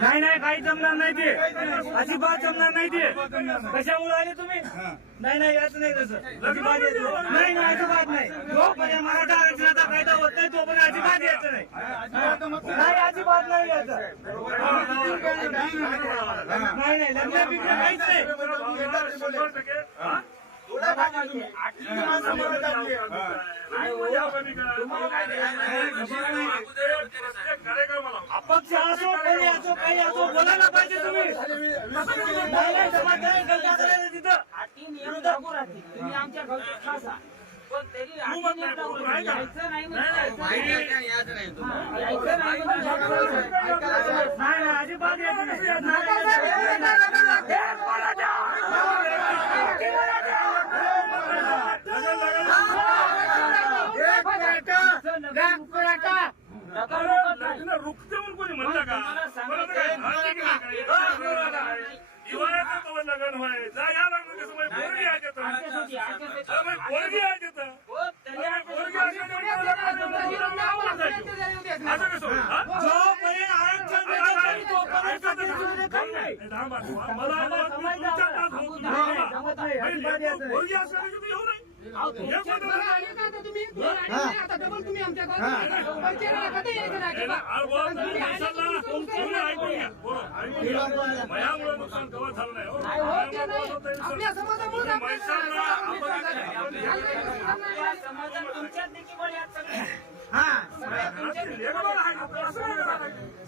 नाही नाही काही जमणार नाही ते. अजिबात जमणार नाही ते. कशामुळे आले तुम्ही? नाही नाही याच नाही तसं. अजिबात नाही. नाही नाही अजिबात नाही. जोपर्यंत मराठा आरक्षणाचा कायदा होत नाही तोपर्यंत अजिबात यायचं नाही. नाही अजिबात नाही यायचं नाही नाही लग्न बिग्न काहीच नाही अपक्ष असो कोणी असो काही असो बोलायला पाहिजे तुम्ही तिथं तुम्ही आमच्या गावचे खास. पण तरी. यायचं नाही यायचं. नाही नाही अजिबात यायचं नाही. नाही, नाही, नाही. रुखते म्हणून कोणी म्हणलं का? आहे. आहे. हिवाळ्याचं कवर लग्न व्हाय जा या लग्न कसं माहिती पोरगी आहे पोरगी आहे. हो, तरी आठवड्यासाठी. पोरगी जायचं. असं कसं हा? मला तुम्ही. पोरगी असल्याने तुम्ही येऊ नाही. मयामुळे नुकसान कवच झालं नाही हो.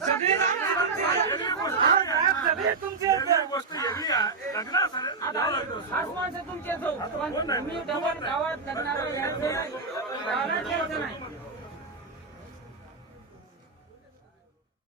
सगळे. सगळे आमचे तुमचे तुमचे गोष्ट वेगळी आहे. लग्न असेल, आता जावं लागतं. खास माणसं तुमचेच हो. पण तुम्ही डबल गावात लग्नाला यायचं नाही. すいません。